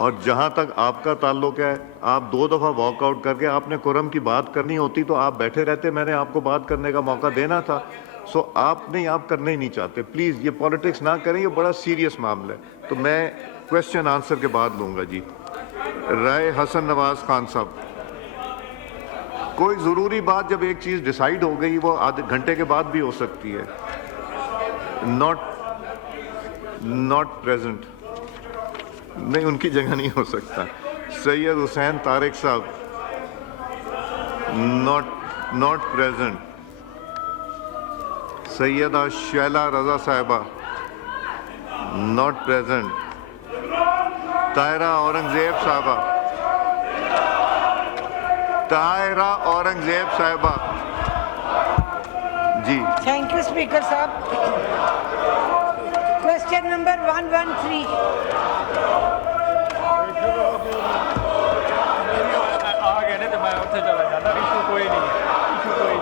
और जहां तक आपका ताल्लुक है, आप 2 दफ़ा वॉकआउट करके आपने कुरम की बात करनी होती तो आप बैठे रहते, मैंने आपको बात करने का मौका देना था। सो आप करना ही नहीं चाहते। प्लीज़ ये पॉलिटिक्स ना करें, ये बड़ा सीरियस मामला है। तो मैं क्वेश्चन आंसर के बाद लूँगा जी। राय हसन नवाज खान साहब, कोई ज़रूरी बात जब एक चीज़ डिसाइड हो गई वो आधे घंटे के बाद भी हो सकती है। नॉट प्रेजेंट, नहीं उनकी जगह नहीं हो सकता। सैयद हुसैन तारिक साहब, नॉट प्रेजेंट। सैयदा शैला रजा साहिबा, नॉट प्रेजेंट। ताहिरा औरंगजेब साहिबा, ताहिरा औरंगजेब साहिबा जी। थैंक यू स्पीकर साहब। Question number 113।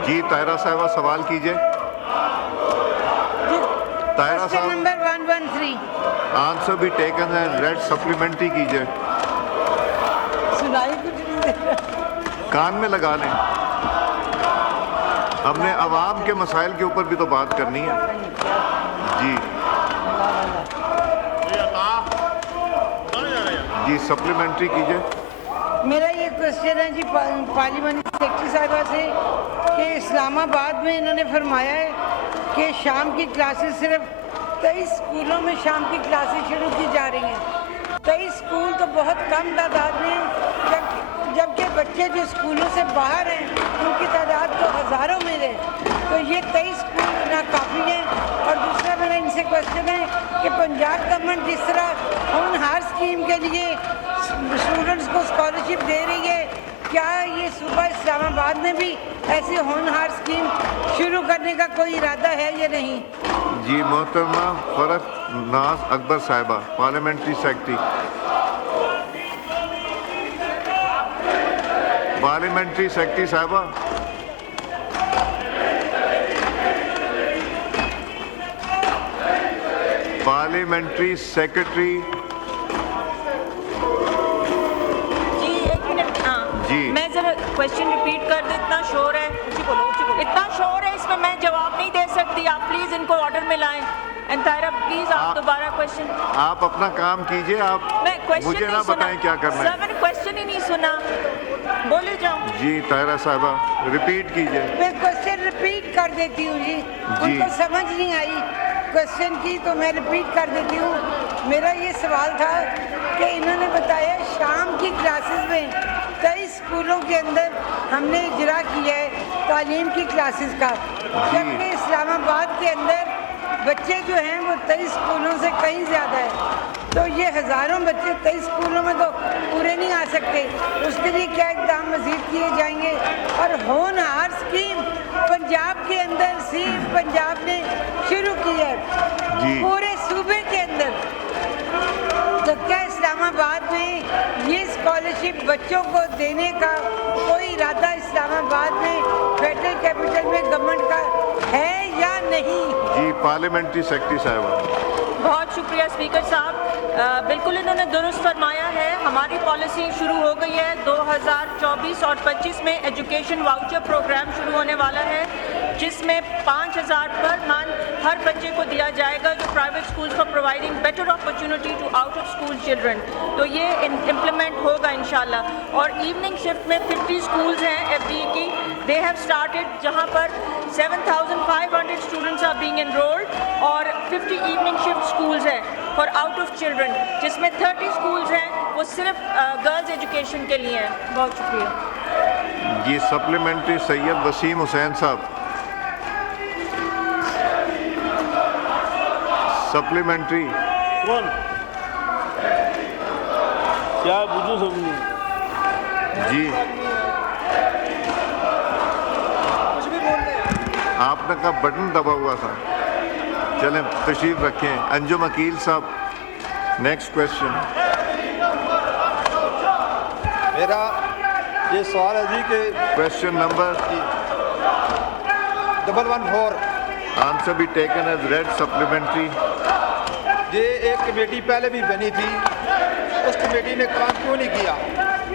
जी ताहिरा साहिबा सवाल कीजिए। ताहिरा क्वेश्चन साहब, नंबर 113। आंसर भी टेकन है, रेड सप्लीमेंट्री कीजिए। सुनाई कुछ नहीं दे रहा। कान में लगा लें। हमने अवाम के मसाइल के ऊपर भी तो बात करनी है जी। जी सप्लीमेंट्री कीजिए। मेरा ये क्वेश्चन है जी पार्लियामेंट्री सेक्रेटरी साहिबा से कि इस्लामाबाद में इन्होंने फरमाया है कि शाम की क्लासेस सिर्फ 23 स्कूलों में शाम की क्लासेस शुरू की जा रही हैं। 23 स्कूल तो बहुत कम तादाद में हैं, जबकि बच्चे जो स्कूलों से बाहर हैं उनकी तादाद तो हज़ारों में है। तो ये 23 स्कूल नाकाफ़ी हैं। और दूसरा मेरा इनसे क्वेश्चन है कि पंजाब गवर्नमेंट जिस तरह होनहार स्कीम के लिए स्टूडेंट्स को स्कॉलरशिप दे रही है, क्या ये सूबा इस्लामाबाद में भी ऐसी होनहार स्कीम शुरू करने का कोई इरादा है या नहीं? जी मोहतरमा फरक नाज अकबर साहिबा, पार्लियामेंट्री सेक्रेटरी। पार्लियामेंट्री सेक्रेटरी साहिबा, पार्लियामेंट्री सेक्रेटरी जी। एक मिनट। हाँ जी। मैं जरा क्वेश्चन रिपीट कर दूं। इतना शोर है, इतना शोर है, इसमें मैं जवाब नहीं दे सकती। आप प्लीज इनको ऑर्डर में लाएं। एंड ताहिरा प्लीज आप दोबारा क्वेश्चन। आप अपना काम कीजिए। आप मैं क्वेश्चन मुझे ना बताएं क्या करना सर, है। मैंने क्वेश्चन ही नहीं सुना, बोले जाऊं। जी ताहिरा साहिबा रिपीट कीजिए। मैं क्वेश्चन रिपीट कर देती हूँ जी। उनको समझ नहीं आई क्वेश्चन की, तो मैं रिपीट कर देती हूँ। मेरा ये सवाल था कि इन्होंने बताया शाम की क्लासेस में 23 स्कूलों के अंदर हमने इजरा किया है तालीम की क्लासेस का, जबकि इस्लामाबाद के अंदर बच्चे जो हैं वो 23 स्कूलों से कहीं ज़्यादा है। तो ये हज़ारों बच्चे 23 स्कूलों में तो पूरे नहीं आ सकते। उसके लिए क्या इक़दाम मज़ीद किए जाएंगे? और होनहार स्कीम पंजाब के अंदर सिर्फ पंजाब ने शुरू की है, पूरे सूबे के अंदर। तो क्या इस्लामाबाद में ये स्कॉलरशिप बच्चों को देने का कोई इरादा इस्लामाबाद में फेडरल कैपिटल में गवर्नमेंट का है या नहीं? जी पार्लियामेंट्री सेक्रेटरी साहिबा। बहुत शुक्रिया स्पीकर साहब। बिल्कुल इन्होंने दुरुस्त फरमाया है। हमारी पॉलिसी शुरू हो गई है। 2024 और 25 में एजुकेशन वाउचर प्रोग्राम शुरू होने वाला है, जिसमें 5,000 पर मंथ हर बच्चे को दिया जाएगा जो private schools for providing better opportunity to out of school children. तो ये इम्प्लीमेंट होगा इंशाल्लाह। और इवनिंग शिफ्ट में 50 स्कूल्स हैं एफडी की, दे हैव स्टार्टेड, जहां पर 7,500 स्टूडेंट्स आर बीइंग एनरोल्ड और 50 इवनिंग शिफ्ट स्कूल्स हैं फॉर आउट ऑफ चिल्ड्रन, जिसमें 30 स्कूल्स हैं वो सिर्फ गर्ल्स एजुकेशन के लिए हैं। बहुत शुक्रिया जी। सप्लीमेंट्री सैयद वसीम हुसैन साहब। सप्लीमेंट्री कौन क्या बुझू समझू जी। आपने का बटन दबा हुआ था। चलें तशरीफ रखें। अंजुम अकील साहब, नेक्स्ट क्वेश्चन। मेरा ये सवाल है जी कि क्वेश्चन नंबर 114। आंसर भी टेकन एज रेड सप्लीमेंट्री। ये एक कमेटी पहले भी बनी थी, उस कमेटी ने काम क्यों नहीं किया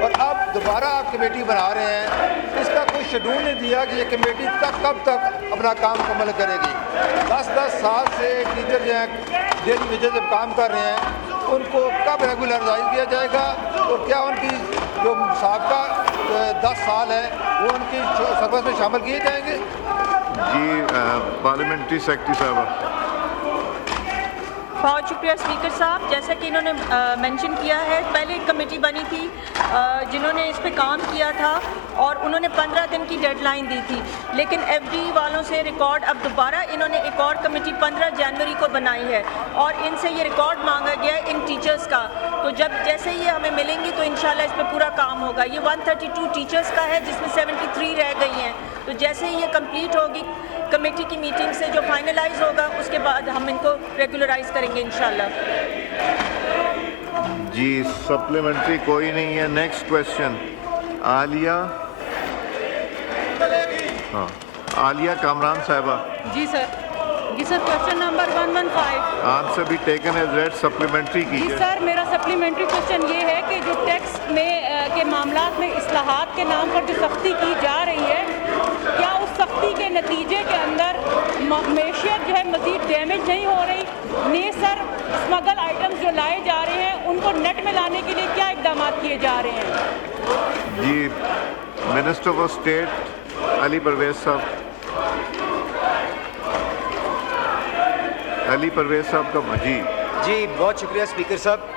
और अब दोबारा आप कमेटी बना रहे हैं। इसका कोई शेड्यूल नहीं दिया कि ये कमेटी कब तक अपना काम मुकम्मल करेगी। 10-10 साल से टीचर जो हैं डेली वेजेस जब काम कर रहे हैं उनको कब रेगुलराइज किया जाएगा और क्या उनकी जो साबका 10 साल है वो उनकी सर्विस में शामिल किए जाएंगे। जी पार्लियामेंट्री सेक्रेटरी साहब। बहुत शुक्रिया स्पीकर साहब। जैसा कि इन्होंने मेंशन किया है, पहले एक कमेटी बनी थी जिन्होंने इस पे काम किया था और उन्होंने 15 दिन की डेडलाइन दी थी, लेकिन एफडी वालों से रिकॉर्ड अब दोबारा इन्होंने एक और कमेटी 15 जनवरी को बनाई है और इनसे ये रिकॉर्ड मांगा गया है इन टीचर्स का। तो जब जैसे ये हमें मिलेंगी तो इंशाल्लाह इस पर पूरा काम होगा। ये 132 टीचर्स का है जिसमें 73 रह गई हैं। तो जैसे ही ये कंप्लीट होगी कमेटी की मीटिंग से जो फाइनलाइज होगा उसके बाद हम इनको रेगुलराइज करेंगे इंशाल्लाह। जी सप्लीमेंट्री कोई नहीं है। Next question Alia. हाँ आलिया कामरान साहिबा। जी सर। जी सर, क्वेश्चन नंबर 115। आंसर भी टेकन एज रेड, सप्लीमेंट्री जी कीजिए। सर, मेरा सप्लीमेंट्री क्वेश्चन ये है कि जो टैक्स में के मामलात में इस्लाहात के नाम पर जो सख्ती की जा रही है, क्या उस सख्ती के नतीजे के अंदर मैशियत जो है मज़ीद डैमेज नहीं हो रही? ने सर स्मगल आइटम्स जो लाए जा रहे हैं उनको नेट में लाने के लिए क्या इकदाम किए जा रहे हैं? जी minister of state Ali Parvez Sahab. Ali Parvez साहब का जी बहुत शुक्रिया स्पीकर साहब।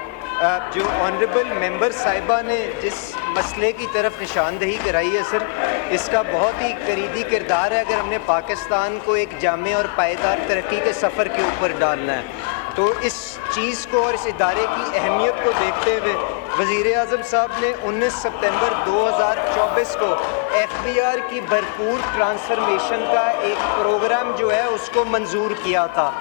जो ऑनरेबल मेंबर साहिबा ने जिस मसले की तरफ निशानदही कराई है सर, इसका बहुत ही करीबी किरदार है अगर हमने पाकिस्तान को एक जामे और पायदार तरक्की के सफ़र के ऊपर डालना है। तो इस चीज़ को और इस इदारे की अहमियत को देखते हुए वज़ीर-ए-आज़म साहब ने 19 सितंबर 2024 को FBR की भरपूर ट्रांसफॉर्मेशन का एक प्रोग्राम जो है उसको मंजूर किया था।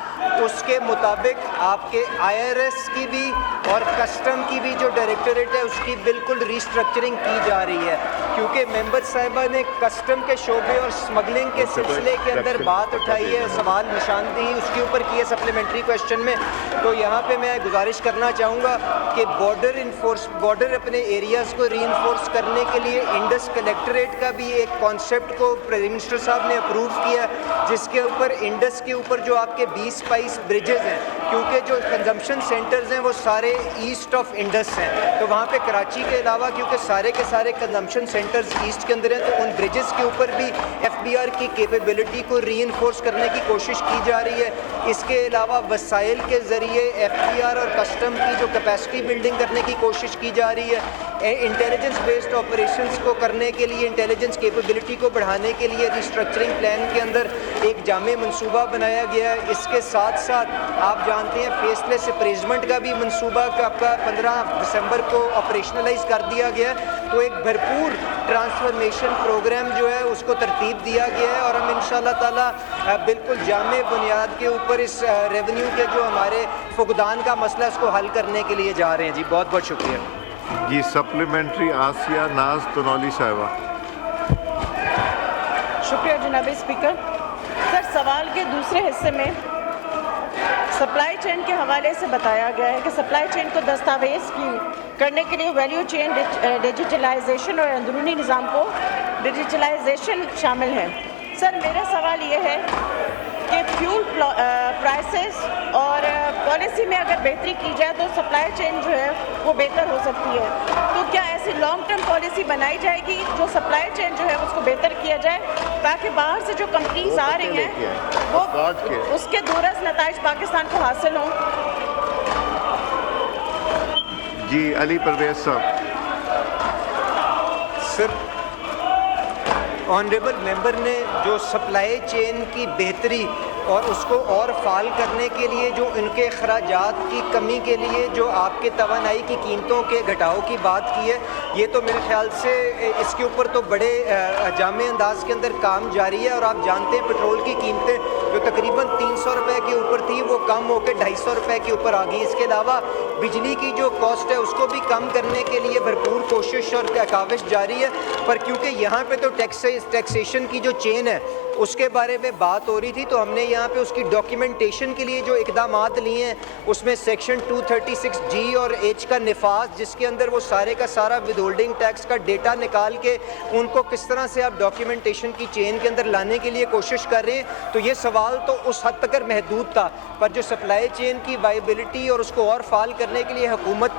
उसके मुताबिक आपके IRS की भी और कस्टम की भी जो डायरेक्टरेट है उसकी बिल्कुल रिस्ट्रक्चरिंग की जा रही है, क्योंकि मेंबर साहिबा ने कस्टम के शोबे और स्मगलिंग के सिलसिले के अंदर बात उठाई है, सवाल निशानदेही उसके ऊपर की है सप्लीमेंट्री क्वेश्चन में। तो यहाँ पे मैं गुजारिश करना चाहूँगा कि बॉर्डर अपने एरियाज़ को रीइंफोर्स करने के लिए इंडस कलेक्ट्रेट का भी एक कॉन्सेप्ट को प्राइम मिनिस्टर साहब ने अप्रूव किया, जिसके ऊपर इंडस के ऊपर जो आपके 20-22 ब्रिजेज़ हैं, क्योंकि जो कंजम्पशन सेंटर्स हैं वो सारे ईस्ट ऑफ इंडस हैं, तो वहाँ पे कराची के अलावा क्योंकि सारे के सारे कंजम्पशन सेंटर्स ईस्ट के अंदर हैं, तो उन ब्रिजेस के ऊपर भी FBR की कैपेबिलिटी को रीइंफोर्स करने की कोशिश की जा रही है। इसके अलावा वसाइल के ज़रिए FBR और कस्टम की जो कैपेसिटी बिल्डिंग करने की कोशिश की जा रही है। इंटेलिजेंस बेस्ड ऑपरेशंस को करने के लिए, इंटेलिजेंस कैपेबिलिटी को बढ़ाने के लिए रिस्ट्रक्चरिंग प्लान के अंदर एक जामे मंसूबा बनाया गया है। इसके साथ साथ आप जानते हैं फेसलेस अप्रेजमेंट का भी मंसूबा आपका 15 दिसंबर को ऑपरेशनलाइज कर दिया गया है। तो एक भरपूर ट्रांसफॉर्मेशन प्रोग्राम जो है उसको तरतीब दिया गया है और हम इंशाल्लाह ताला बिल्कुल जामे बुनियाद के ऊपर इस रेवेन्यू के जो हमारे फुकदान का मसला उसको हल करने के लिए जा रहे हैं। जी बहुत बहुत शुक्रिया। जी सप्लीमेंट्री आसिया नाज तनौली साहिबा। शुक्रिया जनाब स्पीकर। सर, सवाल के दूसरे हिस्से में सप्लाई चेन के हवाले से बताया गया है कि सप्लाई चेन को दस्तावेज़ की करने के लिए वैल्यू चेन डिजिटलाइजेशन और अंदरूनी निज़ाम को डिजिटलाइजेशन शामिल है। सर, मेरा सवाल ये है कि फ्यूल प्राइसेस और पॉलिसी में अगर बेहतरी की जाए तो सप्लाई चेन जो है वो बेहतर हो सकती है। तो क्या ऐसी लॉन्ग टर्म पॉलिसी बनाई जाएगी जो सप्लाई चेन जो है उसको बेहतर किया जाए, ताकि बाहर से जो कंपनीज आ रही हैं वो उसके दूरस नताइज पाकिस्तान को हासिल हों? जी अली परवेज साहब। सर, ऑनरेबल मेंबर ने जो सप्लाई चेन की बेहतरी और उसको और फाल करने के लिए जो इनके अखराजात की कमी के लिए जो आपके तवानाई की कीमतों के घटाव की बात की है, ये तो मेरे ख्याल से इसके ऊपर तो बड़े जामे अंदाज के अंदर काम जारी है। और आप जानते हैं पेट्रोल की कीमतें जो तकरीबन 300 रुपये के ऊपर थी वो कम होकर 250 रुपये के ऊपर आ गई। इसके अलावा बिजली की जो कॉस्ट है उसको भी कम करने के लिए भरपूर कोशिश और काविश जारी है, पर क्योंकि यहाँ पे तो टैक्सेशन की जो चेन है उसके बारे में बात हो रही थी, तो हमने यहाँ पे उसकी डॉक्यूमेंटेशन के लिए जो इकदामात लिए हैं उसमें सेक्शन 236G और H का निफाज, जिसके अंदर वो सारे का सारा विद होल्डिंग टैक्स का डेटा निकाल के उनको किस तरह से आप डॉक्यूमेंटेशन की चेन के अंदर लाने के लिए कोशिश कर रहे हैं। तो ये सवाल तो उस हद तक महदूद था, पर जो सप्लाई चेन की वाइबिलिटी और उसको और फाल करने के लिए हुकूमत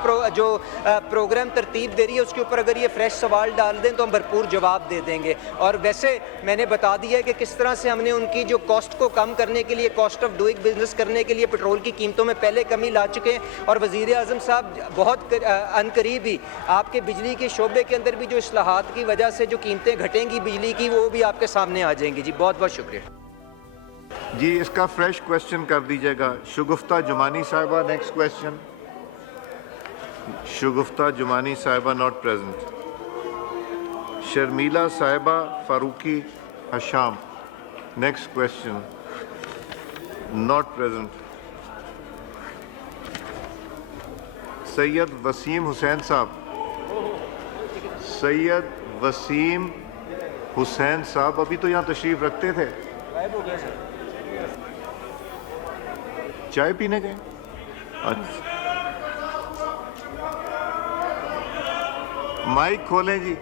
प्रोग्राम तरतीब दे रही है, उसके ऊपर अगर ये फ्रेश सवाल डाल दें तो हम भरपूर जवाब दे देंगे। और वैसे मैंने बता दिया है कि किस तरह से हमने उनकी जो कॉस्ट को कम करने के लिए, कॉस्ट ऑफ डूइंग बिजनेस करने के लिए पेट्रोल की कीमतों में पहले कमी ला चुके हैं। और वज़ीर आज़म साहब बहुत अनकरीब ही आपके बिजली के शोबे के अंदर भी जो इस्लाहात की वजह से जो कीमतें घटेंगी बिजली की, वो भी आपके सामने आ जाएंगी। जी बहुत बहुत शुक्रिया जी। इसका फ्रेश क्वेश्चन कर दीजिएगा। शुगुफ्ता जुमानी साहिबा, नेक्स्ट क्वेश्चन। शुगुफ्ता जुमानी साहिबा not present. Sharmila Sahiba Farooqui Hasham, next question, not present. Syed Waseem Hussain Sahab, Syed Waseem Hussain साहब अभी तो यहाँ तशरीफ रखते थे, चाय पीने गए? अच्छा, माइक खोलें जी।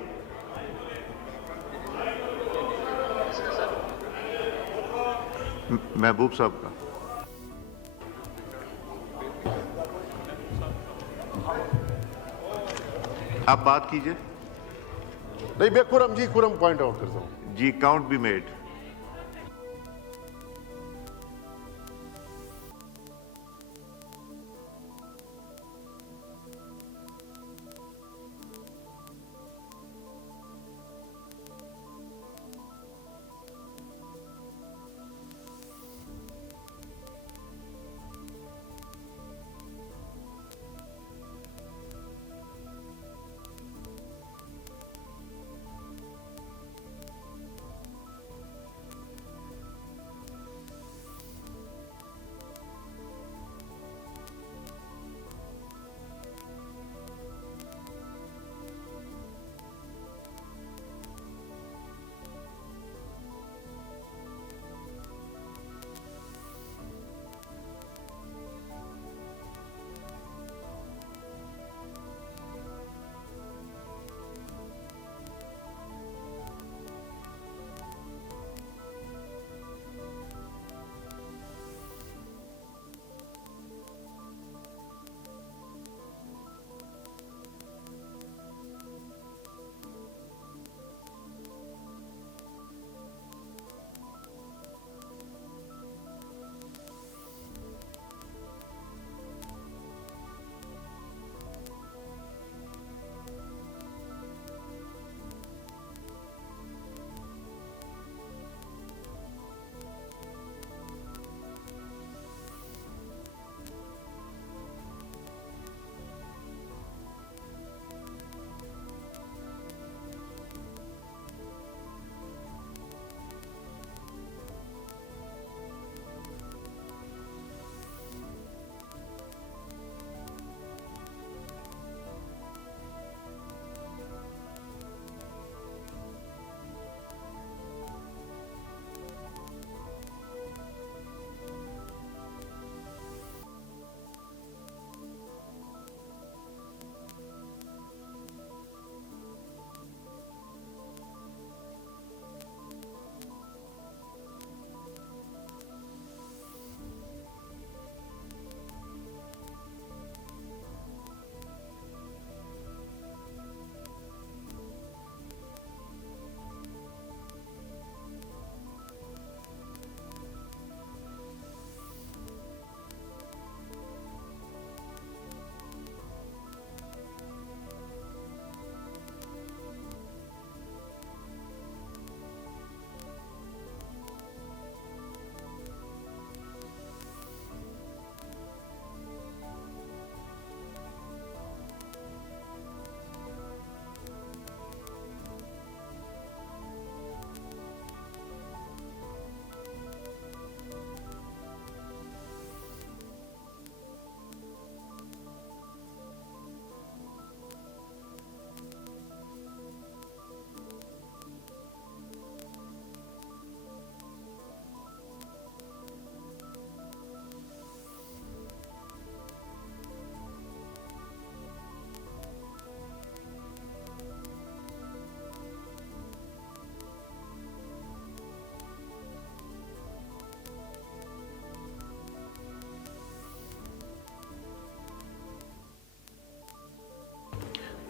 महबूब साहब का। आप बात कीजिए। नहीं, मैं खुरम पॉइंट आउट करता हूँ जी। Count be made.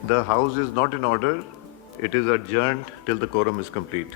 The House is not in order. It is adjourned till the quorum is complete.